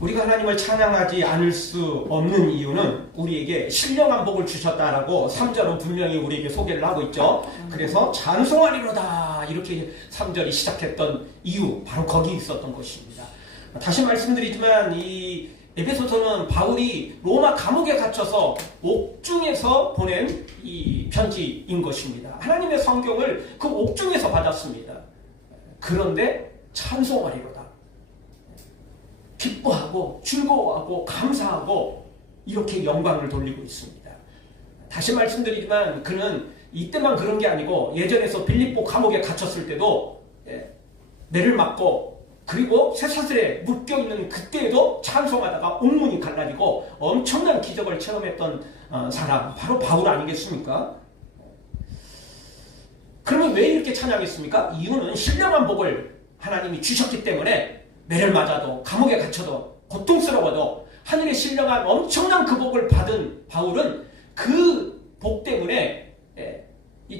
우리가 하나님을 찬양하지 않을 수 없는 이유는 우리에게 신령한 복을 주셨다라고 3절은 분명히 우리에게 소개를 하고 있죠. 그래서 찬송하리로다 이렇게 3절이 시작했던 이유 바로 거기 있었던 것입니다. 다시 말씀드리지만 이 에베소서는 바울이 로마 감옥에 갇혀서 옥중에서 보낸 이 편지인 것입니다. 하나님의 성경을 그 옥중에서 받았습니다. 그런데 찬송하리로다. 기뻐하고 즐거워하고 감사하고 이렇게 영광을 돌리고 있습니다. 다시 말씀드리지만 그는 이때만 그런 게 아니고 예전에서 빌립보 감옥에 갇혔을 때도 매를 맞고 그리고 쇠사슬에 묶여있는 그때에도 찬송하다가 옥문이 갈라지고 엄청난 기적을 체험했던 사람 바로 바울 아니겠습니까? 그러면 왜 이렇게 찬양했습니까? 이유는 신령한 복을 하나님이 주셨기 때문에 매를 맞아도 감옥에 갇혀도 고통스러워도 하늘의 신령한 엄청난 그 복을 받은 바울은 그 복 때문에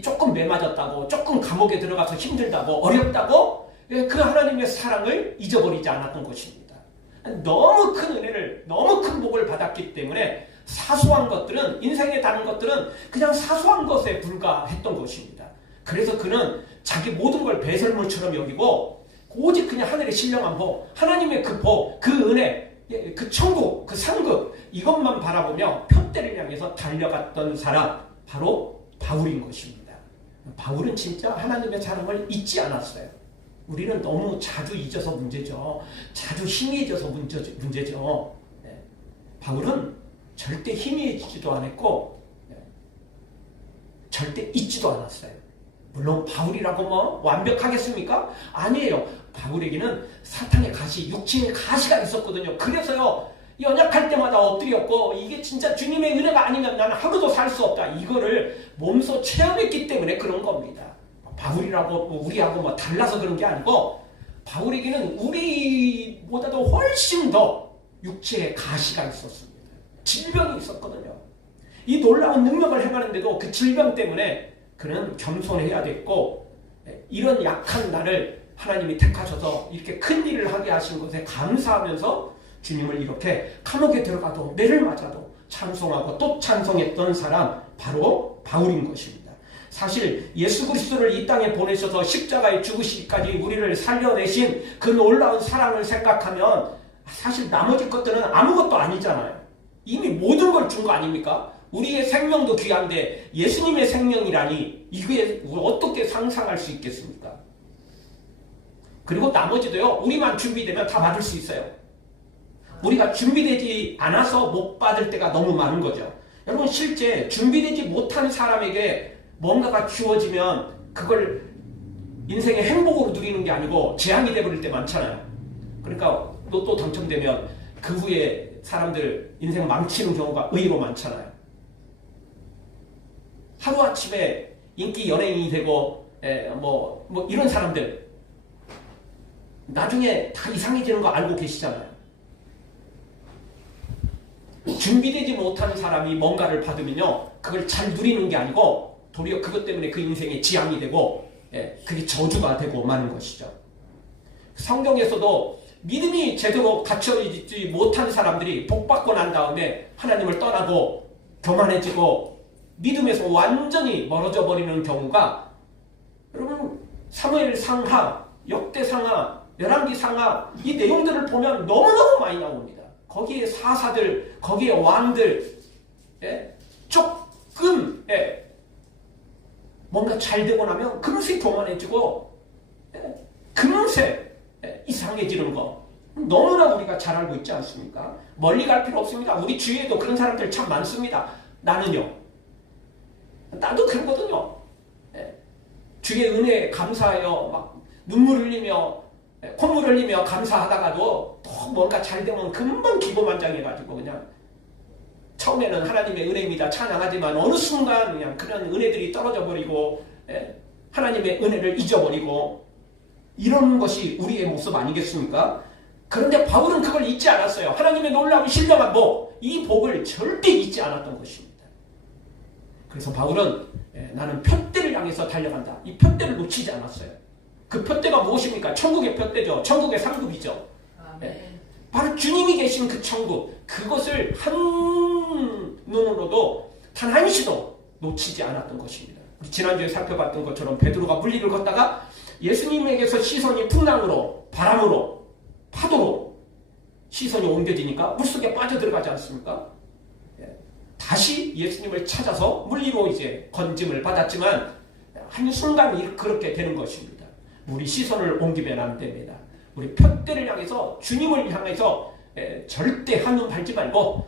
조금 매 맞았다고 조금 감옥에 들어가서 힘들다고 어렵다고 그 하나님의 사랑을 잊어버리지 않았던 것입니다. 너무 큰 은혜를 너무 큰 복을 받았기 때문에 사소한 것들은 인생에 다른 것들은 그냥 사소한 것에 불과했던 것입니다. 그래서 그는 자기 모든 걸 배설물처럼 여기고 오직 그냥 하늘의 신령한 복, 하나님의 그 복, 그 은혜, 그 천국, 그 상급 이것만 바라보며 표대를 향해서 달려갔던 사람 바로 바울인 것입니다. 바울은 진짜 하나님의 사랑을 잊지 않았어요. 우리는 너무 자주 잊어서 문제죠. 자주 희미해져서 문제죠. 바울은 절대 희미해지지도 않았고 절대 잊지도 않았어요. 물론 바울이라고 뭐 완벽하겠습니까? 아니에요. 바울에게는 사탄의 가시, 육체의 가시가 있었거든요. 그래서요 연약할 때마다 엎드렸고 이게 진짜 주님의 은혜가 아니면 나는 하루도 살 수 없다. 이거를 몸소 체험했기 때문에 그런 겁니다. 바울이라고 우리하고 뭐 달라서 그런 게 아니고 바울에게는 우리보다도 훨씬 더 육체의 가시가 있었습니다. 질병이 있었거든요. 이 놀라운 능력을 행하는데도 그 질병 때문에 그는 겸손해야 됐고 이런 약한 나를 하나님이 택하셔서 이렇게 큰 일을 하게 하신 것에 감사하면서 주님을 이렇게 감옥에 들어가도 매를 맞아도 찬송하고 또 찬송했던 사람 바로 바울인 것입니다. 사실 예수 그리스도를 이 땅에 보내셔서 십자가에 죽으시기까지 우리를 살려내신 그 놀라운 사랑을 생각하면 사실 나머지 것들은 아무것도 아니잖아요. 이미 모든 걸 준 거 아닙니까? 우리의 생명도 귀한데 예수님의 생명이라니 이게 어떻게 상상할 수 있겠습니까? 그리고 나머지도요. 우리만 준비되면 다 받을 수 있어요. 우리가 준비되지 않아서 못 받을 때가 너무 많은 거죠. 여러분 실제 준비되지 못한 사람에게 뭔가가 주어지면 그걸 인생의 행복으로 누리는 게 아니고 재앙이 돼버릴 때 많잖아요. 그러니까 로또 당첨되면 그 후에 사람들 인생 망치는 경우가 의외로 많잖아요. 하루아침에 인기 연예인이 되고 뭐 이런 사람들 나중에 다 이상해지는 거 알고 계시잖아요. 준비되지 못한 사람이 뭔가를 받으면요 그걸 잘 누리는 게 아니고 도리어 그것 때문에 그 인생에 지향이 되고 그게 저주가 되고 마는 것이죠. 성경에서도 믿음이 제대로 갖춰지지 못한 사람들이 복받고 난 다음에 하나님을 떠나고 교만해지고 믿음에서 완전히 멀어져 버리는 경우가 여러분 사무엘 상하, 역대 상하, 열왕기 상하 이 내용들을 보면 너무너무 많이 나옵니다. 거기에 사사들, 거기에 왕들 조금 뭔가 잘 되고 나면 금세 교만해지고 금세 이상해지는 거 너무나 우리가 잘 알고 있지 않습니까? 멀리 갈 필요 없습니다. 우리 주위에도 그런 사람들 참 많습니다. 나도 그러거든요. 주의 은혜에 감사해요. 막 눈물 흘리며 콧물 흘리며 감사하다가도 또 뭔가 잘 되면 금방 기고만장해가지고 그냥 처음에는 하나님의 은혜입니다 찬양하지만 어느 순간 그냥 그런 은혜들이 떨어져 버리고 하나님의 은혜를 잊어버리고 이런 것이 우리의 모습 아니겠습니까? 그런데 바울은 그걸 잊지 않았어요. 하나님의 놀라운 신령한 복, 이 복을 절대 잊지 않았던 것입니다. 그래서 바울은 나는 표대를 향해서 달려간다. 이 표대를 놓치지 않았어요. 그 표대가 무엇입니까? 천국의 표대죠. 천국의 상급이죠. 바로 주님이 계신 그 천국, 그것을 한눈으로도 단 한시도 놓치지 않았던 것입니다. 지난주에 살펴봤던 것처럼 베드로가 물길을 걷다가 예수님에게서 시선이 풍랑으로, 바람으로, 파도로 시선이 옮겨지니까 물속에 빠져들어가지 않습니까? 다시 예수님을 찾아서 물 위로 이제 건짐을 받았지만 한순간 그렇게 되는 것입니다. 우리 시선을 옮기면 안 됩니다. 우리 푯대를 향해서, 주님을 향해서 절대 한눈 팔지 말고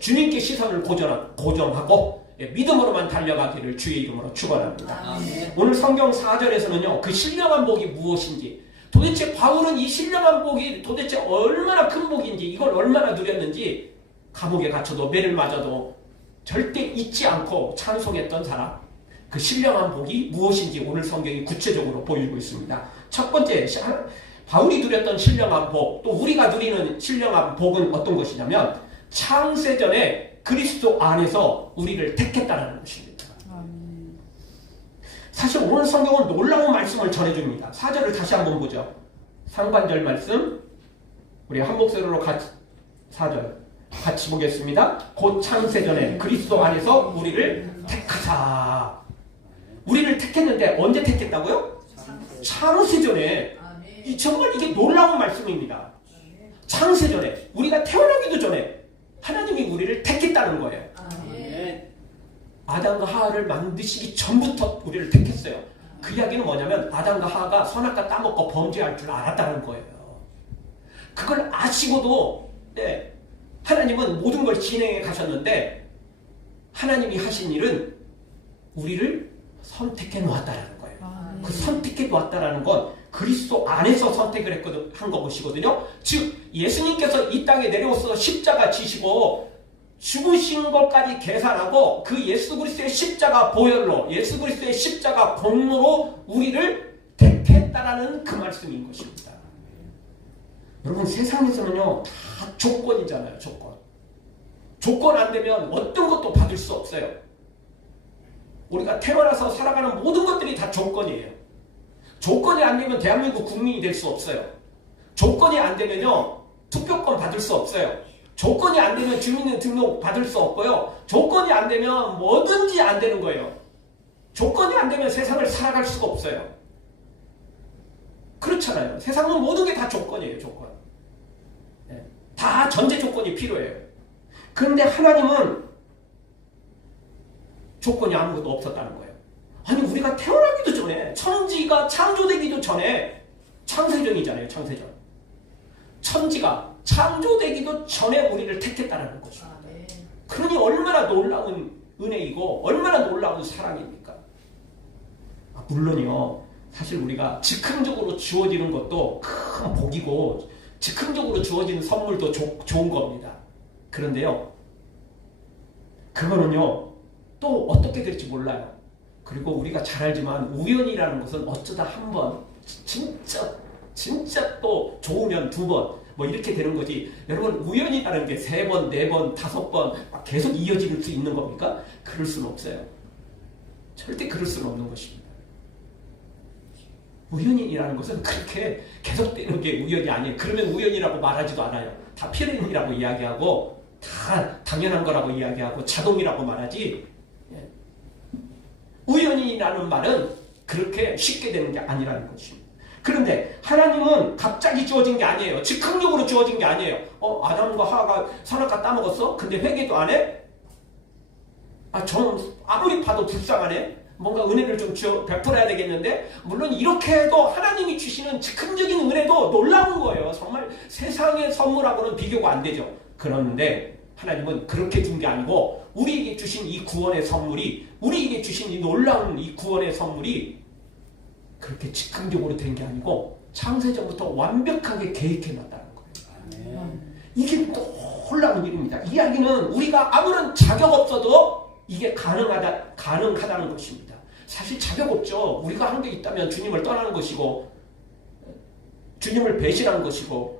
주님께 시선을 고정하고 믿음으로만 달려가기를 주의 이름으로 축원합니다. 오늘 성경 4절에서는요, 그 신령한 복이 무엇인지, 도대체 바울은 이 신령한 복이 도대체 얼마나 큰 복인지, 이걸 얼마나 누렸는지, 감옥에 갇혀도 매를 맞아도 절대 잊지 않고 찬송했던 사람, 그 신령한 복이 무엇인지 오늘 성경이 구체적으로 보여주고 있습니다. 첫 번째, 바울이 누렸던 신령한 복, 또 우리가 누리는 신령한 복은 어떤 것이냐면 창세전에 그리스도 안에서 우리를 택했다는 것입니다. 사실 오늘 성경은 놀라운 말씀을 전해줍니다. 4절을 다시 한번 보죠. 상반절 말씀, 우리 한 목소리로 같이 4절 같이 보겠습니다. 곧 창세전에 그리스도 안에서 우리를 택하사. 우리를 택했는데 언제 택했다고요? 창세전에. 정말 이게 놀라운 말씀입니다. 창세전에, 우리가 태어나기도 전에 하나님이 우리를 택했다는 거예요. 아담과 하와를 만드시기 전부터 우리를 택했어요. 그 이야기는 뭐냐면 아담과 하와가 선악과 따먹고 범죄할 줄 알았다는 거예요. 그걸 아시고도 하나님은 모든 걸 진행해 가셨는데, 하나님이 하신 일은 우리를 선택해 놓았다는 거예요. 그 선택해 놓았다는 건 그리스도 안에서 선택을 한 것이거든요. 즉 예수님께서 이 땅에 내려오셔서 십자가 지시고 죽으신 것까지 계산하고 그 예수 그리스도의 십자가 보혈로, 예수 그리스도의 십자가 공로로 우리를 택했다라는 그 말씀인 것입니다. 여러분, 세상에서는요 다 조건이잖아요. 조건 안 되면 어떤 것도 받을 수 없어요. 우리가 태어나서 살아가는 모든 것들이 다 조건이에요. 조건이 안 되면 대한민국 국민이 될 수 없어요. 조건이 안 되면요 투표권 받을 수 없어요. 조건이 안 되면 주민등록 받을 수 없고요. 조건이 안 되면 뭐든지 안 되는 거예요. 조건이 안 되면 세상을 살아갈 수가 없어요. 그렇잖아요. 세상은 모든 게 다 조건이에요. 조건. 다 전제 조건이 필요해요. 그런데 하나님은 조건이 아무것도 없었다는 거예요. 아니, 우리가 태어나기도 전에, 천지가 창조되기도 전에, 창세전이잖아요. 창세전. 천지가 창조되기도 전에 우리를 택했다는 것입니다. 그러니 얼마나 놀라운 은혜이고 얼마나 놀라운 사랑입니까? 물론이요, 사실 우리가 즉흥적으로 주어지는 것도 큰 복이고 즉흥적으로 주어지는 선물도 좋은 겁니다. 그런데요, 그거는요 또 어떻게 될지 몰라요. 그리고 우리가 잘 알지만 우연이라는 것은 어쩌다 한 번, 진짜 또 좋으면 두 번, 뭐 이렇게 되는 거지. 여러분, 우연이라는 게 세 번, 네 번, 다섯 번 계속 이어질 수 있는 겁니까? 그럴 수는 없어요. 절대 그럴 수는 없는 것입니다. 우연이라는 것은 그렇게 계속되는 게 우연이 아니에요. 그러면 우연이라고 말하지도 않아요. 다 필연이라고 이야기하고 다 당연한 거라고 이야기하고 자동이라고 말하지, 우연이라는 말은 그렇게 쉽게 되는 게 아니라는 것입니다. 그런데 하나님은 갑자기 주어진 게 아니에요. 즉흥적으로 주어진 게 아니에요. 아담과 하와가 선악과 따먹었어? 근데 회개도 안 해? 좀 아무리 봐도 불쌍하네? 뭔가 은혜를 좀 베풀어야 되겠는데? 물론 이렇게 해도 하나님이 주시는 즉흥적인 은혜도 놀라운 거예요. 정말 세상의 선물하고는 비교가 안 되죠. 그런데 하나님은 그렇게 준 게 아니고 우리에게 주신 이 구원의 선물이, 우리에게 주신 이 놀라운 이 구원의 선물이 그렇게 즉흥적으로 된 게 아니고 창세전부터 완벽하게 계획해놨다는 거예요. 이게 놀라운 일입니다. 이 이야기는 우리가 아무런 자격 없어도 이게 가능하다는 것입니다. 사실 자격 없죠. 우리가 한 게 있다면 주님을 떠나는 것이고 주님을 배신하는 것이고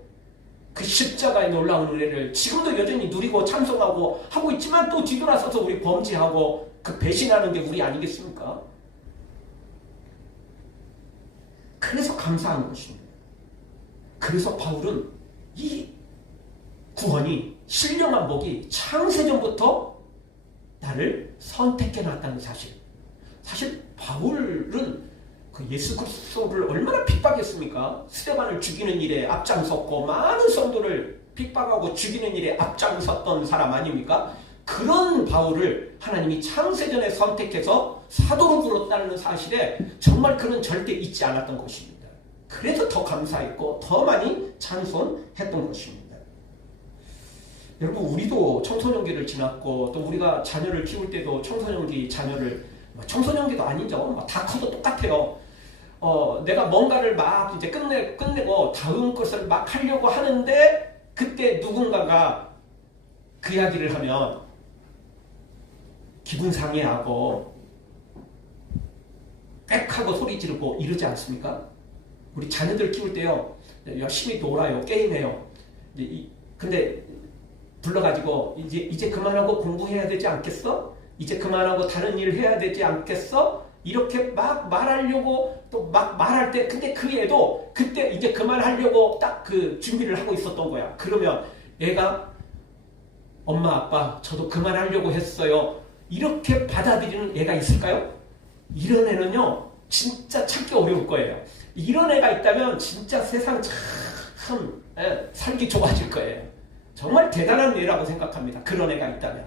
그 십자가의 놀라운 은혜를 지금도 여전히 누리고 찬송하고 하고 있지만 또 뒤돌아서서 우리 범죄하고 그 배신하는 게 우리 아니겠습니까? 그래서 감사한 것입니다. 그래서 바울은 이 구원이 신령한 복이 창세전부터 나를 선택해 놨다는 사실. 사실 바울은 그 예수 그리스도를 얼마나 핍박했습니까? 스데반을 죽이는 일에 앞장섰고 많은 성도를 핍박하고 죽이는 일에 앞장섰던 사람 아닙니까? 그런 바울을 하나님이 창세전에 선택해서 사도로 불렀다는 사실에 정말 그는 절대 잊지 않았던 것입니다. 그래서 더 감사했고 더 많이 찬송했던 것입니다. 여러분, 우리도 청소년기를 지났고 또 우리가 자녀를 키울 때도 청소년기 자녀를, 청소년기도 아니죠. 다 커도 똑같아요. 내가 뭔가를 막 이제 끝내고 다음 것을 막 하려고 하는데 그때 누군가가 그 이야기를 하면 기분 상해하고 빽하고 소리 지르고 이러지 않습니까? 우리 자녀들 키울 때요, 열심히 놀아요, 게임해요. 근데 불러가지고 이제 그만하고 공부해야 되지 않겠어? 이제 그만하고 다른 일을 해야 되지 않겠어? 이렇게 막 말하려고 또 막 말할 때, 근데 그 애도 그때 이제 그만하려고 딱 그 준비를 하고 있었던 거야. 그러면 애가 엄마 아빠 저도 그만하려고 했어요, 이렇게 받아들이는 애가 있을까요? 이런 애는요 진짜 찾기 어려울 거예요. 이런 애가 있다면 진짜 세상 참 살기 좋아질 거예요. 정말 대단한 애라고 생각합니다. 그런 애가 있다면,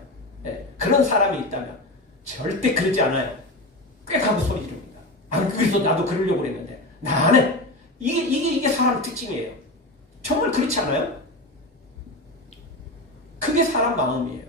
그런 사람이 있다면. 절대 그러지 않아요. 꽥 하고 소리 지릅니다. 안 그래서 나도 그러려고 그랬는데 나 안 해. 이게 사람 특징이에요. 정말 그렇지 않아요? 그게 사람 마음이에요.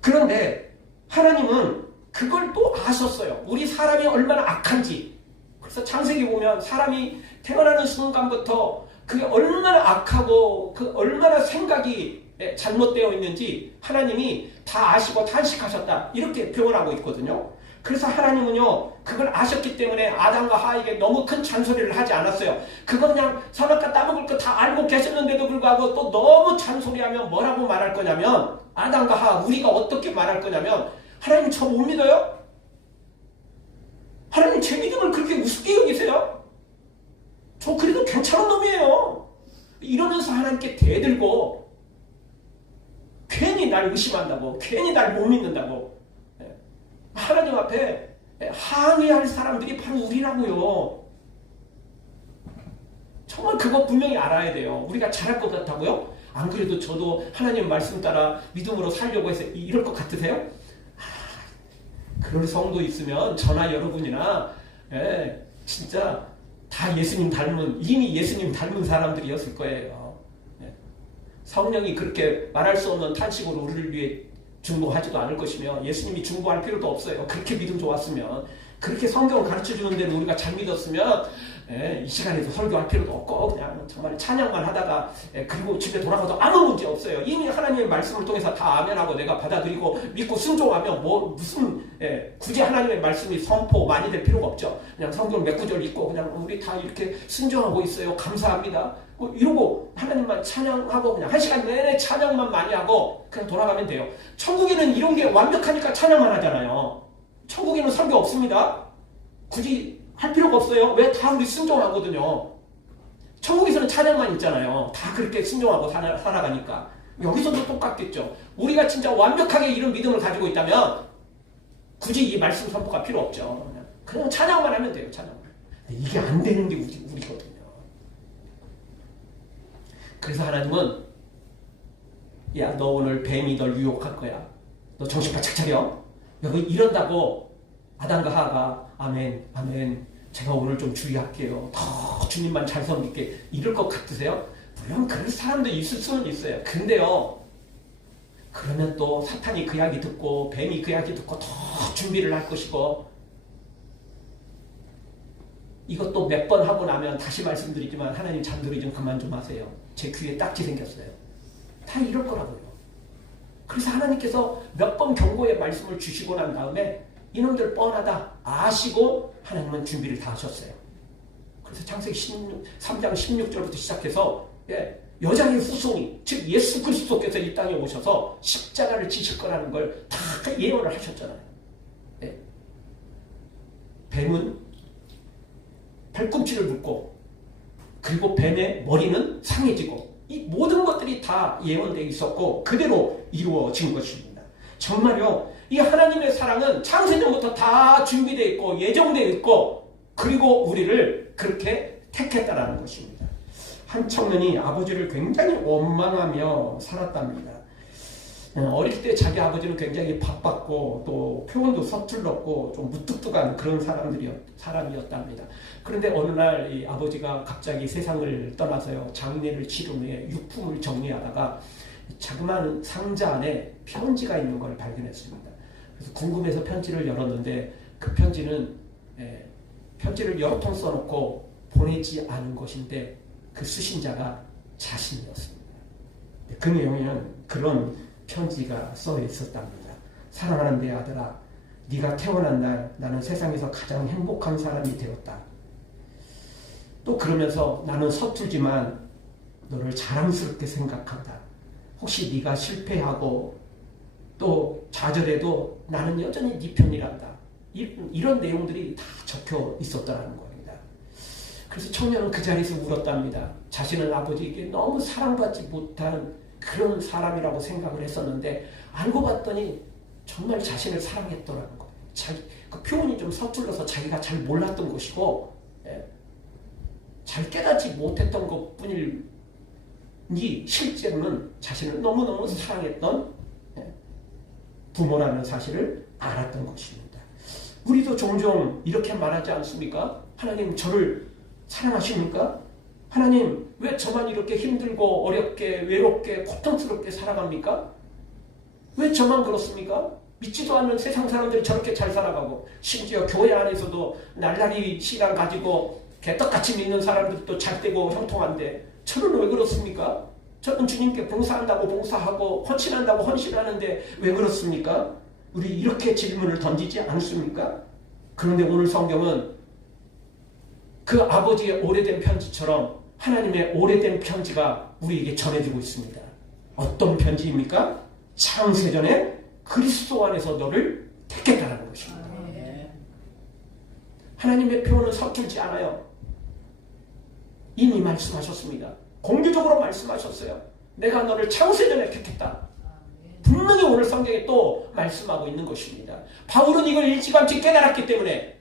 그런데 하나님은 그걸 또 아셨어요. 우리 사람이 얼마나 악한지. 그래서 창세기 보면 사람이 태어나는 순간부터 그게 얼마나 악하고 그 얼마나 생각이 잘못되어 있는지 하나님이 다 아시고 탄식하셨다, 이렇게 표현하고 있거든요. 그래서 하나님은요 그걸 아셨기 때문에 아담과 하와에게 너무 큰 잔소리를 하지 않았어요. 그건 그냥 선악과 따먹을 거 다 알고 계셨는데도 불구하고 또 너무 잔소리하면 뭐라고 말할 거냐면, 아담과 하와 우리가 어떻게 말할 거냐면, 하나님 저 못 믿어요? 하나님 제 믿음을 그렇게 우습게 여기세요? 저 그래도 괜찮은 놈이에요. 이러면서 하나님께 대들고 괜히 날 의심한다고, 괜히 날 못 믿는다고 하나님 앞에 항의할 사람들이 바로 우리라고요. 정말 그거 분명히 알아야 돼요. 우리가 잘할 것 같다고요? 안 그래도 저도 하나님 말씀 따라 믿음으로 살려고 해서 이럴 것 같으세요? 그럴 성도 있으면 저나 여러분이나 진짜 다 예수님 닮은, 이미 예수님 닮은 사람들이었을 거예요. 성령이 그렇게 말할 수 없는 탄식으로 우리를 위해 중보하지도 않을 것이며 예수님이 중보할 필요도 없어요. 그렇게 믿음 좋았으면, 그렇게 성경을 가르쳐주는 데는 우리가 잘 믿었으면 이 시간에도 설교할 필요도 없고 그냥 정말 찬양만 하다가 그리고 집에 돌아가도 아무 문제 없어요. 이미 하나님의 말씀을 통해서 다 아멘하고 내가 받아들이고 믿고 순종하면 뭐 무슨 굳이 하나님의 말씀이 선포 많이 될 필요가 없죠. 그냥 성경 몇 구절 읽고 그냥 우리 다 이렇게 순종하고 있어요, 감사합니다, 뭐 이러고 하나님만 찬양하고 그냥 한 시간 내내 찬양만 많이 하고 그냥 돌아가면 돼요. 천국에는 이런 게 완벽하니까 찬양만 하잖아요. 천국에는 설교 없습니다. 굳이 할 필요가 없어요. 왜? 다 우리 순종하거든요. 천국에서는 찬양만 있잖아요. 다 그렇게 순종하고 살아가니까. 여기서도 똑같겠죠. 우리가 진짜 완벽하게 이런 믿음을 가지고 있다면 굳이 이 말씀 선포가 필요 없죠. 그냥 찬양만 하면 돼요. 찬양만. 이게 안 되는 게 우리거든요. 그래서 하나님은 야, 너 오늘 뱀이 널 유혹할 거야. 너 정신 바짝 차려. 여기 이런다고 아담과 하와가 아멘, 아멘, 제가 오늘 좀 주의할게요, 더 주님만 잘 섬길게, 이럴 것 같으세요? 물론 그럴 사람도 있을 수는 있어요. 근데요, 그러면 또 사탄이 그 이야기 듣고 뱀이 그 이야기 듣고 더 준비를 할 것이고, 이것도 몇 번 하고 나면 다시 말씀드리지만 하나님 잔소리 좀 그만 좀 하세요. 제 귀에 딱지 생겼어요. 다 이럴 거라고요. 그래서 하나님께서 몇 번 경고의 말씀을 주시고 난 다음에 이놈들 뻔하다 아시고 하나님은 준비를 다 하셨어요. 그래서 창세기 3장 16절부터 시작해서 여자의 후손이, 즉 예수 그리스도께서 이 땅에 오셔서 십자가를 지실 거라는 걸 다 예언을 하셨잖아요. 뱀은 발꿈치를 묶고, 그리고 뱀의 머리는 상해지고 이 모든 것들이 다 예언되어 있었고 그대로 이루어진 것입니다. 정말요, 이 하나님의 사랑은 창세전부터 다 준비되어 있고 예정되어 있고 그리고 우리를 그렇게 택했다라는 것입니다. 한 청년이 아버지를 굉장히 원망하며 살았답니다. 어릴 때 자기 아버지는 굉장히 바빴고 또 표현도 서툴렀고 좀 무뚝뚝한 그런 사람이었답니다. 그런데 어느 날 이 아버지가 갑자기 세상을 떠나서요, 장례를 치른 후에 유품을 정리하다가 자그마한 상자 안에 편지가 있는 걸 발견했습니다. 그래서 궁금해서 편지를 열었는데 그 편지는 편지를 여러 통 써놓고 보내지 않은 것인데 그 수신자가 자신이었습니다. 그 내용에는 그런 편지가 써 있었답니다. 사랑하는 내 아들아, 네가 태어난 날 나는 세상에서 가장 행복한 사람이 되었다. 또 그러면서 나는 서툴지만 너를 자랑스럽게 생각한다. 혹시 네가 실패하고 또 좌절해도 나는 여전히 네 편이란다. 이런 내용들이 다 적혀 있었다는 겁니다. 그래서 청년은 그 자리에서 울었답니다. 자신은 아버지에게 너무 사랑받지 못한 그런 사람이라고 생각을 했었는데 알고 봤더니 정말 자신을 사랑했더라는 거예요. 그 표현이 좀 서툴러서 자기가 잘 몰랐던 것이고 잘 깨닫지 못했던 것뿐이니 실제로는 자신을 너무너무 사랑했던 부모라는 사실을 알았던 것입니다. 우리도 종종 이렇게 말하지 않습니까? 하나님 저를 사랑하십니까? 하나님 왜 저만 이렇게 힘들고 어렵게 외롭게 고통스럽게 살아갑니까? 왜 저만 그렇습니까? 믿지도 않는 세상 사람들이 저렇게 잘 살아가고 심지어 교회 안에서도 날라리 시간 가지고 개떡같이 믿는 사람들도 잘되고 형통한데 저는 왜 그렇습니까? 저는 주님께 봉사한다고 봉사하고 헌신한다고 헌신하는데 왜 그렇습니까? 우리 이렇게 질문을 던지지 않습니까? 그런데 오늘 성경은 그 아버지의 오래된 편지처럼 하나님의 오래된 편지가 우리에게 전해지고 있습니다. 어떤 편지입니까? 창세전에 그리스도 안에서 너를 택했다는 것입니다. 하나님의 표현은 서툴지 않아요. 이미 말씀하셨습니다. 공개적으로 말씀하셨어요. 내가 너를 창세전에 택했다. 분명히 오늘 성경에 또 말씀하고 있는 것입니다. 바울은 이걸 일찌감치 깨달았기 때문에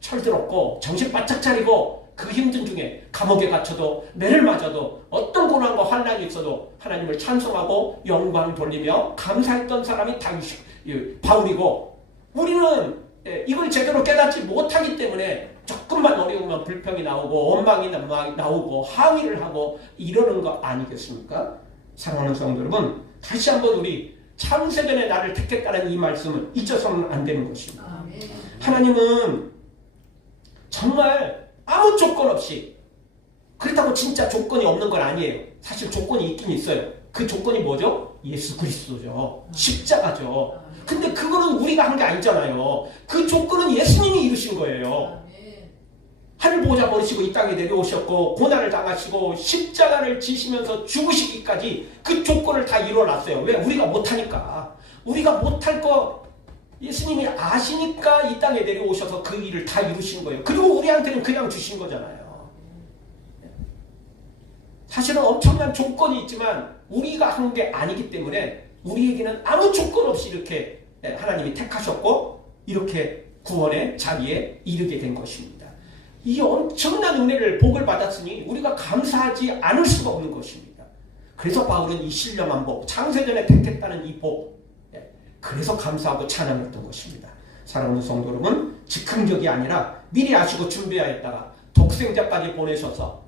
철들었고 정신 바짝 차리고 그 힘든 중에 감옥에 갇혀도 매를 맞아도 어떤 고난과 환난이 있어도 하나님을 찬송하고 영광 돌리며 감사했던 사람이 바울이고 우리는 이걸 제대로 깨닫지 못하기 때문에 조금만 어려우면 불평이 나오고 원망이 나오고 항의를 하고 이러는 거 아니겠습니까? 사랑하는 성도 여러분, 다시 한번 우리 창세전에 나를 택했다는 이 말씀을 잊어서는 안 되는 것입니다. 하나님은 정말 아무 조건 없이, 그렇다고 진짜 조건이 없는 건 아니에요. 사실 조건이 있긴 있어요. 그 조건이 뭐죠? 예수 그리스도죠. 십자가죠. 근데 그거는 우리가 한 게 아니잖아요. 그 조건은 예수님이 이루신 거예요. 하늘 보좌 버리시고 이 땅에 내려오셨고 고난을 당하시고 십자가를 지시면서 죽으시기까지 그 조건을 다 이뤄놨어요. 왜? 우리가 못하니까. 우리가 못할 거 예수님이 아시니까 이 땅에 내려오셔서 그 일을 다 이루신 거예요. 그리고 우리한테는 그냥 주신 거잖아요. 사실은 엄청난 조건이 있지만 우리가 한 게 아니기 때문에 우리에게는 아무 조건 없이 이렇게 하나님이 택하셨고 이렇게 구원의 자리에 이르게 된 것입니다. 이 엄청난 은혜를 복을 받았으니 우리가 감사하지 않을 수가 없는 것입니다. 그래서 바울은 이 신령한 복, 창세전에 택했다는 이 복, 그래서 감사하고 찬양했던 것입니다. 사랑하는 성도 여러분, 즉흥적이 아니라 미리 아시고 준비하였다가 독생자까지 보내셔서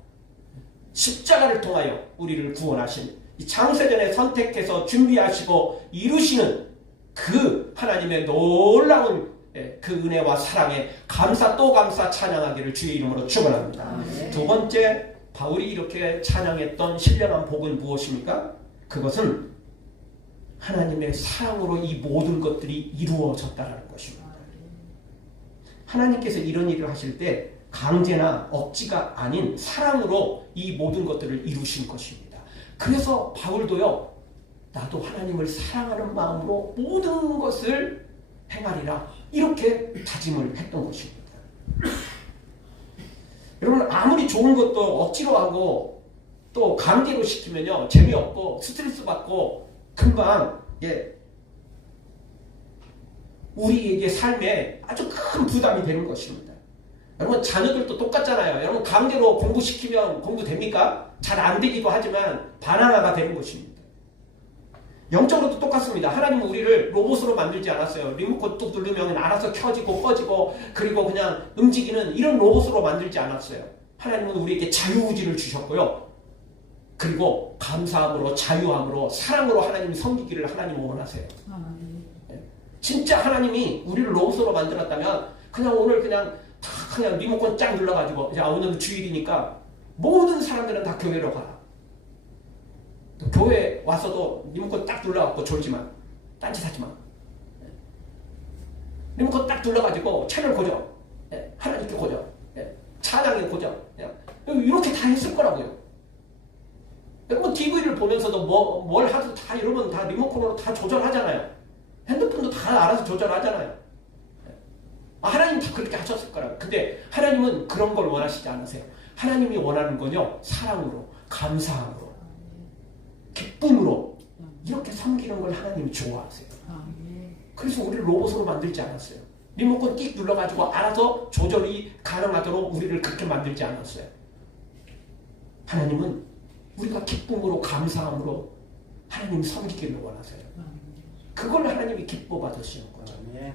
십자가를 통하여 우리를 구원하신 이 창세전에 선택해서 준비하시고 이루시는 그 하나님의 놀라운 그 은혜와 사랑에 감사 또 감사 찬양하기를 주의 이름으로 축원합니다. 두 번째, 바울이 이렇게 찬양했던 신령한 복은 무엇입니까? 그것은 하나님의 사랑으로 이 모든 것들이 이루어졌다는 것입니다. 하나님께서 이런 일을 하실 때 강제나 억지가 아닌 사랑으로 이 모든 것들을 이루신 것입니다. 그래서 바울도요, 나도 하나님을 사랑하는 마음으로 모든 것을 행하리라 이렇게 다짐을 했던 것입니다. 여러분, 아무리 좋은 것도 억지로 하고 또 강제로 시키면요 재미없고 스트레스 받고 금방 우리에게 삶에 아주 큰 부담이 되는 것입니다. 여러분 자녀들도 똑같잖아요. 여러분 강제로 공부시키면 공부됩니까? 잘 안 되기도 하지만 바나나가 되는 것입니다. 영적으로도 똑같습니다. 하나님은 우리를 로봇으로 만들지 않았어요. 리모컨 뚝 누르면 알아서 켜지고 꺼지고 그리고 그냥 움직이는 이런 로봇으로 만들지 않았어요. 하나님은 우리에게 자유의지를 주셨고요. 그리고 감사함으로 자유함으로 사랑으로 하나님이 섬기기를 하나님은 원하세요. 진짜 하나님이 우리를 로봇으로 만들었다면 그냥 오늘 그냥 리모컨 쫙 눌러가지고 오늘은 주일이니까 모든 사람들은 다 교회로 가라. 교회 와서도 리모컨 딱 눌러갖고 졸지마. 딴짓하지마. 리모컨 딱 눌러가지고 채널 고정. 하나님께 고정. 찬양에 고정. 이렇게 다 했을 거라고요. 여러분 TV를 보면서도 뭘 하도 다 여러분 다 리모컨으로 다 조절하잖아요. 핸드폰도 다 알아서 조절하잖아요. 하나님 다 그렇게 하셨을 거라고요. 근데 하나님은 그런 걸 원하시지 않으세요. 하나님이 원하는 건요 사랑으로 감사함으로 기쁨으로 이렇게 섬기는 걸 하나님이 좋아하세요. 그래서 우리를 로봇으로 만들지 않았어요. 리모컨 띡 눌러가지고 알아서 조절이 가능하도록 우리를 그렇게 만들지 않았어요. 하나님은 우리가 기쁨으로 감사함으로 하나님 섬기기를 원하세요. 그걸 하나님이 기뻐 받으시는 거예요.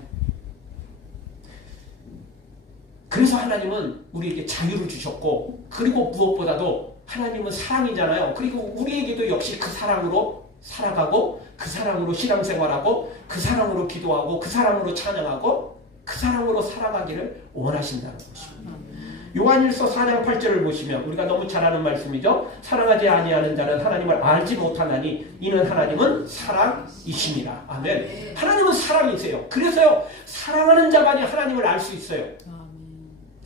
그래서 하나님은 우리에게 자유를 주셨고 그리고 무엇보다도 하나님은 사랑이잖아요. 그리고 우리에게도 역시 그 사랑으로 살아가고 그 사랑으로 신앙생활하고 그 사랑으로 기도하고 그 사랑으로 찬양하고 그 사랑으로 살아가기를 원하신다는 것입니다. 요한일서 4장 8절을 보시면 우리가 너무 잘 아는 말씀이죠. 사랑하지 아니하는 자는 하나님을 알지 못하나니 이는 하나님은 사랑이심이라. 아멘. 하나님은 사랑이세요. 그래서요 사랑하는 자만이 하나님을 알 수 있어요.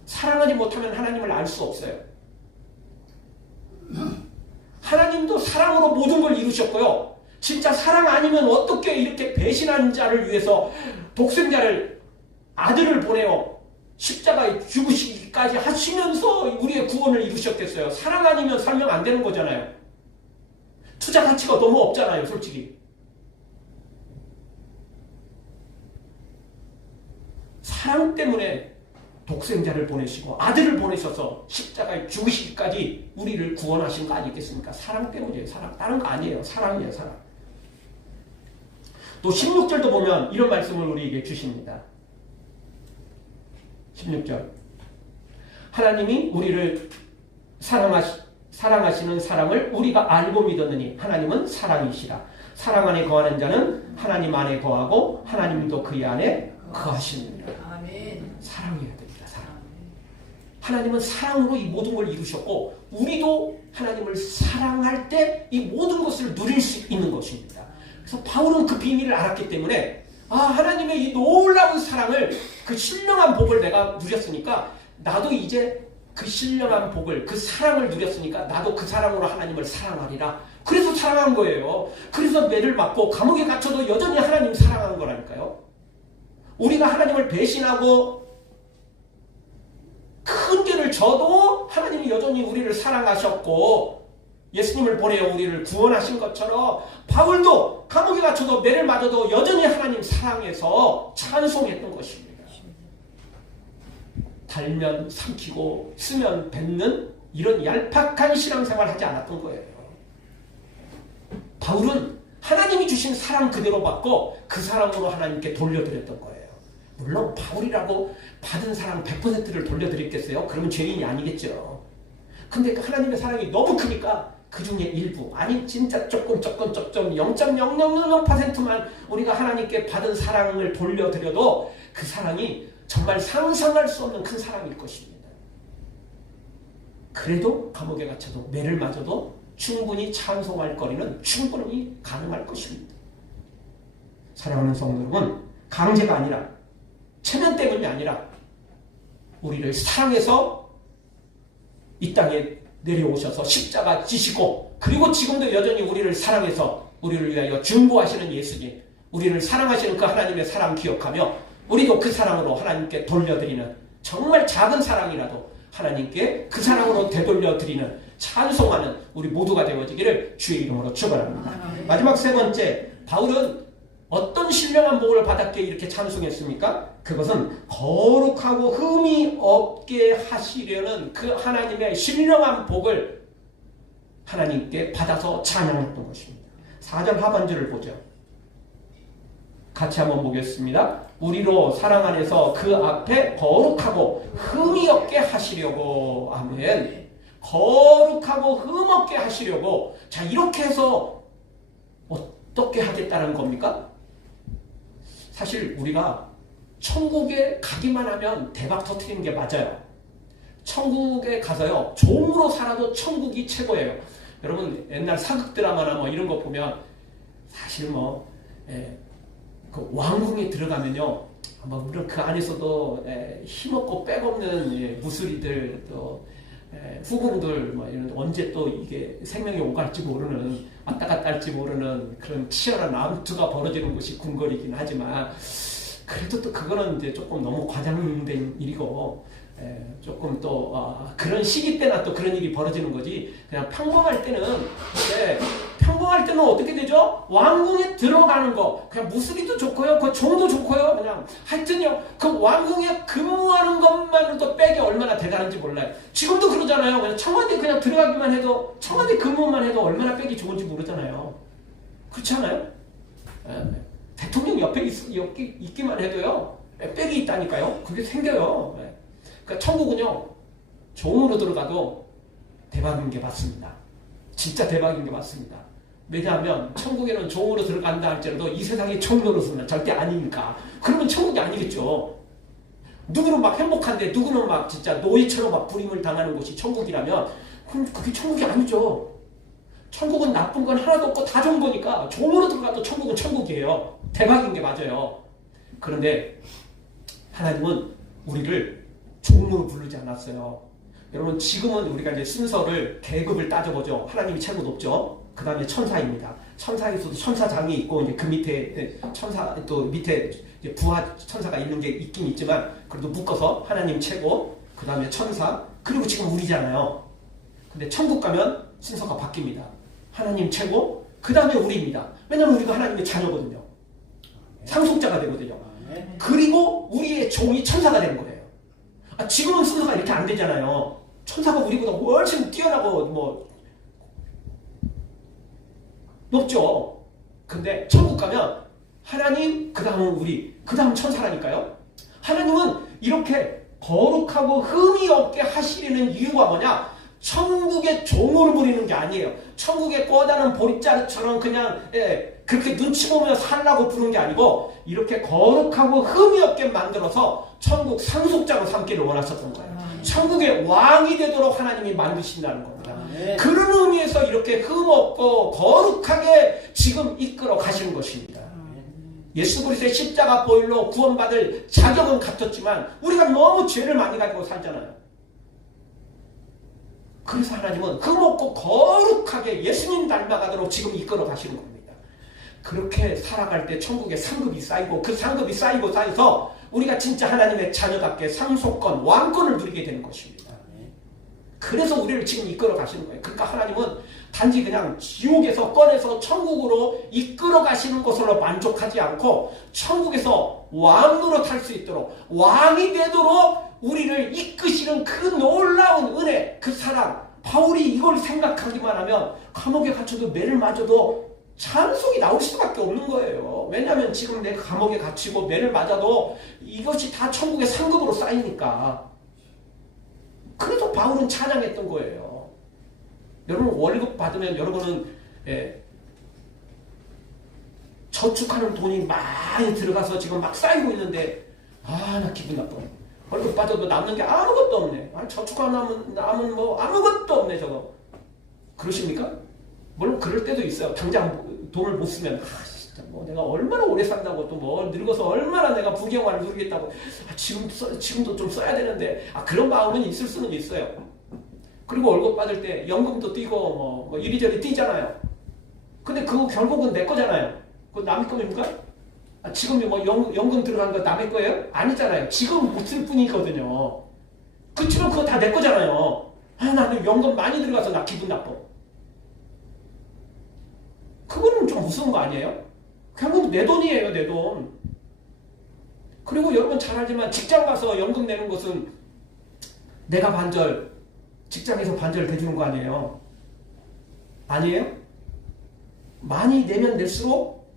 사랑하지 못하면 하나님을 알 수 없어요. 하나님도 사랑으로 모든 걸 이루셨고요. 진짜 사랑 아니면 어떻게 이렇게 배신한 자를 위해서 독생자를 아들을 보내어 십자가에 죽으시기까지 하시면서 우리의 구원을 이루셨겠어요. 사랑 아니면 설명 안 되는 거잖아요. 투자 가치가 너무 없잖아요, 솔직히. 사랑 때문에 독생자를 보내시고 아들을 보내셔서 십자가에 죽으시기까지 우리를 구원하신 거 아니겠습니까? 사랑 때문이에요. 사랑. 다른 거 아니에요. 사랑이에요. 사랑. 또 16절도 보면 이런 말씀을 우리에게 주십니다. 16절 하나님이 우리를 사랑하시는 사랑을 우리가 알고 믿었느니 하나님은 사랑이시라. 사랑 안에 거하는 자는 하나님 안에 거하고 하나님도 그의 안에 거하시느니라. 사랑해야 됩니다. 사랑. 하나님은 사랑으로 이 모든 걸 이루셨고 우리도 하나님을 사랑할 때 이 모든 것을 누릴 수 있는 것입니다. 그래서 바울은 그 비밀을 알았기 때문에 하나님의 이 놀라운 사랑을 그 신령한 복을 내가 누렸으니까 나도 이제 그 신령한 복을 그 사랑을 누렸으니까 나도 그 사랑으로 하나님을 사랑하리라. 그래서 사랑한 거예요. 그래서 매를 맞고 감옥에 갇혀도 여전히 하나님 사랑하는 거라니까요. 우리가 하나님을 배신하고 큰 죄를 져도 하나님이 여전히 우리를 사랑하셨고 예수님을 보내어 우리를 구원하신 것처럼 바울도 감옥에 갇혀도 매를 맞아도 여전히 하나님 사랑해서 찬송했던 것입니다. 달면 삼키고 쓰면 뱉는 이런 얄팍한 신앙생활 하지 않았던 거예요. 바울은 하나님이 주신 사랑 그대로 받고 그 사랑으로 하나님께 돌려드렸던 거예요. 물론 바울이라고 받은 사랑 100%를 돌려드렸겠어요? 그러면 죄인이 아니겠죠. 근데 하나님의 사랑이 너무 크니까 그 중에 일부, 아니 진짜 조금 0.0000%만 우리가 하나님께 받은 사랑을 돌려드려도 그 사랑이 정말 상상할 수 없는 큰 사랑일 것입니다. 그래도 감옥에 갇혀도 매를 맞아도 충분히 찬송할 거리는 충분히 가능할 것입니다. 사랑하는 성도 여러분, 강제가 아니라 체면 때문이 아니라 우리를 사랑해서 이 땅에 내려오셔서 십자가 지시고 그리고 지금도 여전히 우리를 사랑해서 우리를 위하여 중보하시는 예수님, 우리를 사랑하시는 그 하나님의 사랑 기억하며 우리도 그 사랑으로 하나님께 돌려드리는 정말 작은 사랑이라도 하나님께 그 사랑으로 되돌려드리는 찬송하는 우리 모두가 되어지기를 주의 이름으로 축원합니다. 마지막 세 번째, 바울은 어떤 신령한 복을 받았기에 이렇게 찬송했습니까? 그것은 거룩하고 흠이 없게 하시려는 그 하나님의 신령한 복을 하나님께 받아서 찬양했던 것입니다. 4절 하반절을 보죠. 같이 한번 보겠습니다. 우리로 사랑 안에서 그 앞에 거룩하고 흠이 없게 하시려고. 아멘. 거룩하고 흠 없게 하시려고. 자, 이렇게 해서 어떻게 하겠다는 겁니까? 사실 우리가 천국에 가기만 하면 대박 터뜨리는 게 맞아요. 천국에 가서요, 종으로 살아도 천국이 최고예요. 여러분 옛날 사극 드라마나 뭐 이런 거 보면 사실 그 왕궁에 들어가면요, 물론 그 안에서도 힘없고 백없는 무술이들, 또 후궁들, 뭐 이런, 언제 또 이게 생명이 오갈지 모르는, 왔다 갔다 할지 모르는 그런 치열한 암투가 벌어지는 곳이 궁궐이긴 하지만, 그래도 또 그거는 이제 조금 너무 과장된 일이고, 조금 또 그런 시기 때나 또 그런 일이 벌어지는 거지. 그냥 평범할 때는 평범할 때는 어떻게 되죠? 왕궁에 들어가는 거, 그냥 무술이도 좋고요, 그 종도 좋고요, 그냥 하여튼요, 그 왕궁에 근무하는 것만으로도 백이 얼마나 대단한지 몰라요. 지금도 그러잖아요. 그냥 청와대 그냥 들어가기만 해도, 청와대 근무만 해도 얼마나 백이 좋은지 모르잖아요. 그렇지 않아요? 대통령 옆에 있기만 해도요, 백이 있다니까요. 그게 생겨요. 그러니까 천국은요, 종으로 들어가도 대박인 게 맞습니다. 진짜 대박인 게 맞습니다. 왜냐하면 천국에는 종으로 들어간다 할지라도 이 세상의 종로로서는 절대 아니니까. 그러면 천국이 아니겠죠. 누구는 막 행복한데 누구는 막 진짜 노예처럼 막 부림을 당하는 곳이 천국이라면 그럼 그게 천국이 아니죠. 천국은 나쁜 건 하나도 없고 다 정보니까 종으로 들어가도 천국은 천국이에요. 대박인 게 맞아요. 그런데 하나님은 우리를 종으로 부르지 않았어요. 여러분 지금은 우리가 이제 순서를 계급을 따져보죠. 하나님이 최고 높죠. 그 다음에 천사입니다. 천사에서도 천사장이 있고 이제 그 밑에 천사 또 밑에 이제 부하 천사가 있는 게 있긴 있지만 그래도 묶어서 하나님 최고, 그 다음에 천사, 그리고 지금 우리잖아요. 근데 천국 가면 순서가 바뀝니다. 하나님 최고, 그 다음에 우리입니다. 왜냐면 우리가 하나님의 자녀거든요. 상속자가 되거든요. 그리고 우리의 종이 천사가 되는 거예요. 지금은 순서가 이렇게 안 되잖아요. 천사가 우리보다 훨씬 뛰어나고 뭐 높죠. 근데 천국 가면 하나님, 그 다음은 우리, 그 다음 천사라니까요. 하나님은 이렇게 거룩하고 흠이 없게 하시려는 이유가 뭐냐? 천국의 종을 부리는 게 아니에요. 천국의 꼬다는 보릿자루처럼 그냥 그렇게 눈치 보며 살라고 부른 게 아니고 이렇게 거룩하고 흠이 없게 만들어서 천국 상속자로 삼기를 원하셨던 거예요. 천국의 왕이 되도록 하나님이 만드신다는 겁니다. 그런 의미에서 이렇게 흠없고 거룩하게 지금 이끌어 가시는 것입니다. 예수 그리스도의 십자가 보혈로 구원받을 자격은 갖췄지만 우리가 너무 죄를 많이 가지고 살잖아요. 그래서 하나님은 흠없고 거룩하게 예수님 닮아가도록 지금 이끌어 가시는 겁니다. 그렇게 살아갈 때 천국의 상급이 쌓이고 그 상급이 쌓이고 쌓여서 우리가 진짜 하나님의 자녀답게 상속권, 왕권을 누리게 되는 것입니다. 그래서 우리를 지금 이끌어 가시는 거예요. 그러니까 하나님은 단지 그냥 지옥에서 꺼내서 천국으로 이끌어 가시는 것으로 만족하지 않고 천국에서 왕으로 탈 수 있도록, 왕이 되도록 우리를 이끄시는 그 놀라운 은혜, 그 사랑, 바울이 이걸 생각하기만 하면 감옥에 갇혀도 매를 맞아도 찬송이 나올 수밖에 없는 거예요. 왜냐하면 지금 내가 감옥에 갇히고 매를 맞아도 이것이 다 천국의 상급으로 쌓이니까. 그래서 바울은 찬양했던 거예요. 여러분 월급 받으면 여러분은 저축하는 돈이 많이 들어가서 지금 막 쌓이고 있는데 나 기분 나빠. 월급 받아도 남는 게 아무것도 없네. 저축하면 남은 뭐 아무것도 없네 저거. 그러십니까? 물론 그럴 때도 있어요. 당장 돈을 못 쓰면 진짜 뭐 내가 얼마나 오래 산다고 또 뭐 늙어서 얼마나 내가 부귀영화를 누리겠다고 지금도 좀 써야 되는데 그런 마음은 있을 수는 있어요. 그리고 월급 받을 때 연금도 뛰고 뭐 이리저리 뛰잖아요. 근데 그거 결국은 내 거잖아요. 그거 남의 겁니까? 지금 뭐 연금 들어간 거 남의 거예요? 아니잖아요. 지금 못 쓸 뿐이거든요. 그치만 그거 다 내 거잖아요. 나는 연금 많이 들어가서 나 기분 나빠. 그거는 좀 무서운 거 아니에요? 그냥 내 돈이에요, 내 돈. 그리고 여러분 잘 알지만 직장 가서 연금 내는 것은 내가 반절, 직장에서 반절 대주는 거 아니에요? 아니에요? 많이 내면 낼수록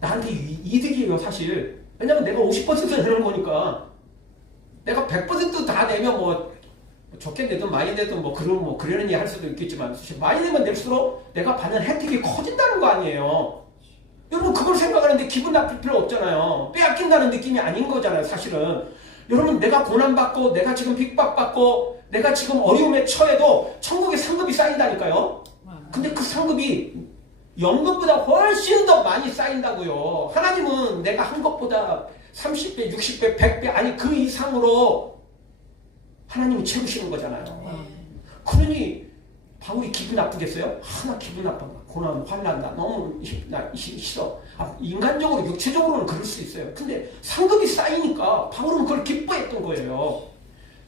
나한테 이득이에요, 사실. 왜냐면 내가 50% 내는 거니까. 내가 100% 다 내면 뭐 적게 내든 많이 내든 그러느니 할 수도 있겠지만 많이 내면 낼수록 내가 받는 혜택이 커진다는 거 아니에요. 여러분 그걸 생각하는데 기분 나쁠 필요 없잖아요. 빼앗긴다는 느낌이 아닌 거잖아요, 사실은. 여러분 내가 고난받고 내가 지금 핍박받고 내가 지금 어려움에 처해도 천국에 상급이 쌓인다니까요. 근데 그 상급이 연금보다 훨씬 더 많이 쌓인다고요. 하나님은 내가 한 것보다 30배, 60배, 100배 아니 그 이상으로 하나님이 채우시는 거잖아요. 그러니 바울이 기분 나쁘겠어요? 나 기분 나빠. 고난, 환난, 나 너무 싫어. 인간적으로, 육체적으로는 그럴 수 있어요. 근데 상급이 쌓이니까 바울은 그걸 기뻐했던 거예요.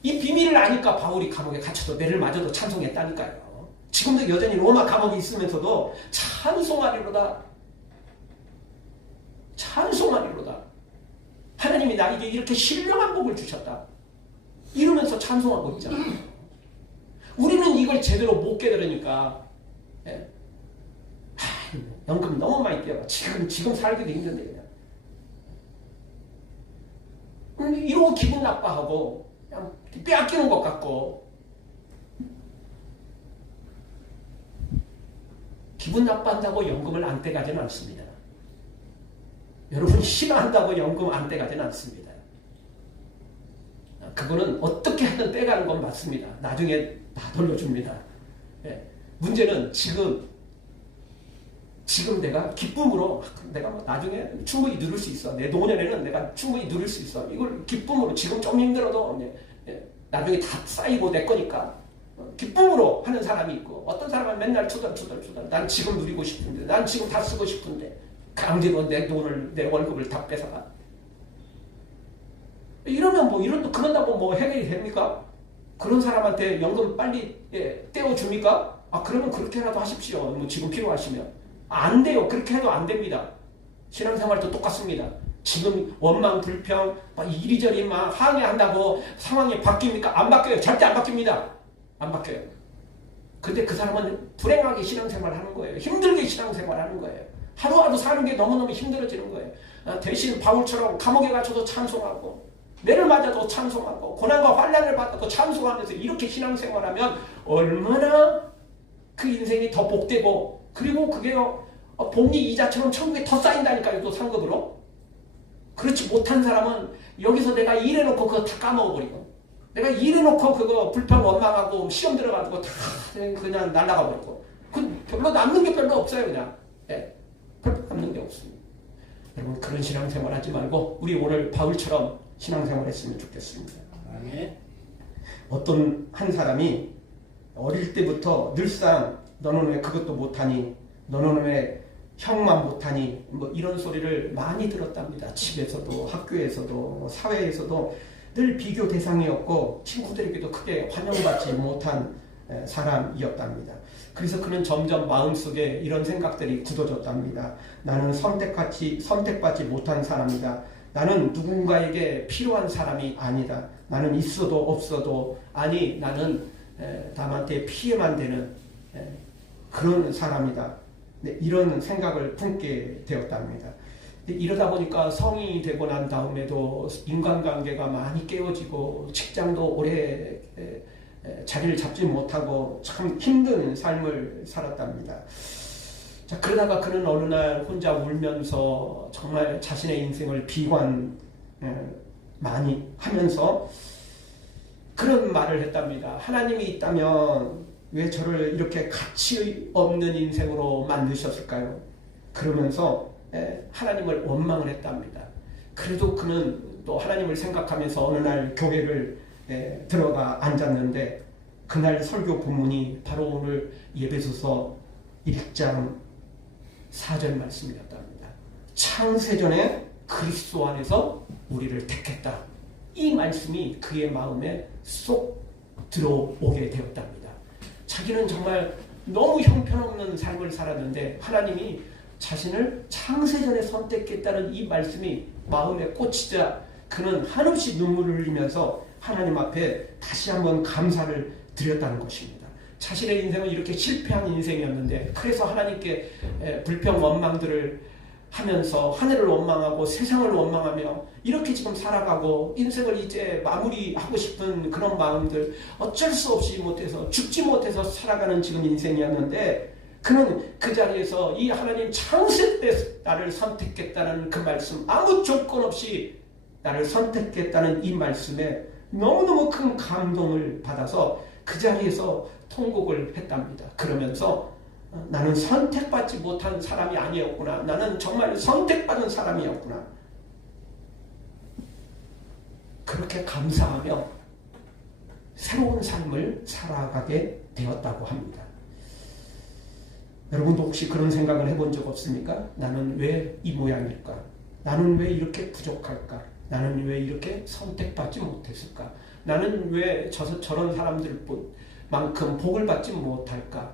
이 비밀을 아니까 바울이 감옥에 갇혀도 매를 맞아도 찬송했다니까요. 지금도 여전히 로마 감옥에 있으면서도 찬송하리로다. 찬송하리로다. 하나님이 나에게 이렇게 신령한 복을 주셨다. 이러면서 찬송하고 있잖아요. 우리는 이걸 제대로 못 깨달으니까 연금 너무 많이 떼어. 지금 살기도 힘든데 그냥. 이러고 기분 나빠하고 그냥 빼앗기는 것 같고 기분 나빠한다고 연금을 안 떼가지는 않습니다. 여러분이 싫어한다고 연금 안 떼가지는 않습니다. 그거는 어떻게 하든 떼가는 건 맞습니다. 나중에 다 돌려줍니다. 문제는 지금 내가 기쁨으로 내가 나중에 충분히 누릴 수 있어. 내 노년에는 내가 충분히 누릴 수 있어. 이걸 기쁨으로 지금 좀 힘들어도 나중에 다 쌓이고 내 거니까 기쁨으로 하는 사람이 있고 어떤 사람은 맨날 투덜투덜 난 지금 누리고 싶은데 난 지금 다 쓰고 싶은데 강제로 내 돈을 내 월급을 다 뺏어가. 이러면 이런 그런다고 해결이 됩니까? 그런 사람한테 연금 빨리 떼어줍니까? 그러면 그렇게라도 하십시오. 지금 필요하시면. 안 돼요. 그렇게 해도 안 됩니다. 신앙생활도 똑같습니다. 지금 원망, 불평, 이리저리 항의한다고 상황이 바뀝니까? 안 바뀌어요. 절대 안 바뀝니다. 안 바뀌어요. 근데 그 사람은 불행하게 신앙생활을 하는 거예요. 힘들게 신앙생활을 하는 거예요. 하루하루 사는 게 너무너무 힘들어지는 거예요. 대신 바울처럼 감옥에 갇혀도 찬송하고 매를 맞아도 찬송하고 고난과 환난을 받아도 찬송하면서 이렇게 신앙생활하면 얼마나 그 인생이 더 복되고 그리고 그게 복리 이자처럼 천국에 더 쌓인다니까요. 또 상급으로. 그렇지 못한 사람은 여기서 내가 일해놓고 그거 다 까먹어버리고 내가 일해놓고 그거 불평 원망하고 시험 들어가지고 다 그냥 날아가 버리고 별로 남는 게 별로 없어요. 그냥 별로 남는 게 없습니다. 여러분 그런 신앙생활 하지 말고 우리 오늘 바울처럼 신앙생활 했으면 좋겠습니다. 어떤 한 사람이 어릴 때부터 늘상 너는 왜 그것도 못하니 너는 왜 형만 못하니 이런 소리를 많이 들었답니다. 집에서도 학교에서도 사회에서도 늘 비교 대상이었고 친구들에게도 크게 환영받지 못한 사람이었답니다. 그래서 그는 점점 마음속에 이런 생각들이 굳어졌답니다. 나는 선택받지 못한 사람이다. 나는 누군가에게 필요한 사람이 아니다. 나는 있어도 없어도 아니 나는 남한테 피해만 되는 그런 사람이다. 이런 생각을 품게 되었답니다. 이러다 보니까 성인이 되고 난 다음에도 인간관계가 많이 깨어지고 직장도 오래 자리를 잡지 못하고 참 힘든 삶을 살았답니다. 자, 그러다가 그는 어느 날 혼자 울면서 정말 자신의 인생을 비관 많이 하면서 그런 말을 했답니다. 하나님이 있다면 왜 저를 이렇게 가치 없는 인생으로 만드셨을까요? 그러면서 하나님을 원망을 했답니다. 그래도 그는 또 하나님을 생각하면서 어느 날 교회를 들어가 앉았는데 그날 설교 본문이 바로 오늘 예배소서 1장 4절 말씀이었답니다. 창세전에 그리스도 안에서 우리를 택했다. 이 말씀이 그의 마음에 쏙 들어오게 되었답니다. 자기는 정말 너무 형편없는 삶을 살았는데 하나님이 자신을 창세전에 선택했다는 이 말씀이 마음에 꽂히자 그는 한없이 눈물을 흘리면서 하나님 앞에 다시 한번 감사를 드렸다는 것입니다. 자신의 인생은 이렇게 실패한 인생이었는데 그래서 하나님께 불평 원망들을 하면서 하늘을 원망하고 세상을 원망하며 이렇게 지금 살아가고 인생을 이제 마무리하고 싶은 그런 마음들 어쩔 수 없이 못해서 죽지 못해서 살아가는 지금 인생이었는데 그는 그 자리에서 이 하나님 창세 때 나를 선택했다는 그 말씀 아무 조건 없이 나를 선택했다는 이 말씀에 너무너무 큰 감동을 받아서 그 자리에서 통곡을 했답니다. 그러면서 나는 선택받지 못한 사람이 아니었구나. 나는 정말 선택받은 사람이었구나. 그렇게 감사하며 새로운 삶을 살아가게 되었다고 합니다. 여러분도 혹시 그런 생각을 해본 적 없습니까? 나는 왜 이 모양일까? 나는 왜 이렇게 부족할까? 나는 왜 이렇게 선택받지 못했을까? 나는 왜 저런 사람들만큼 복을 받지 못할까?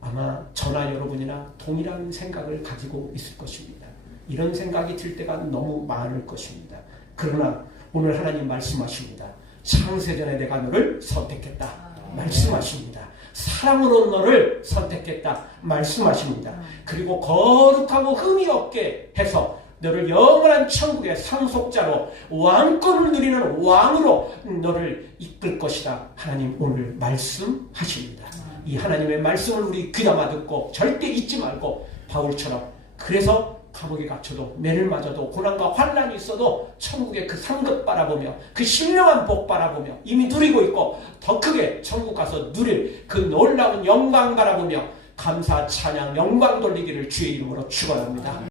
아마 저나 여러분이나 동일한 생각을 가지고 있을 것입니다. 이런 생각이 들 때가 너무 많을 것입니다. 그러나 오늘 하나님 말씀하십니다. 창세전에 내가 너를 선택했다. 말씀하십니다. 사랑으로 너를 선택했다. 말씀하십니다. 그리고 거룩하고 흠이 없게 해서 너를 영원한 천국의 상속자로 왕권을 누리는 왕으로 너를 이끌 것이다. 하나님 오늘 말씀하십니다. 이 하나님의 말씀을 우리 귀담아 듣고 절대 잊지 말고 바울처럼 그래서 감옥에 갇혀도 매를 맞아도 고난과 환난이 있어도 천국의 그 상급 바라보며 그 신령한 복 바라보며 이미 누리고 있고 더 크게 천국 가서 누릴 그 놀라운 영광 바라보며 감사 찬양 영광 돌리기를 주의 이름으로 축원합니다.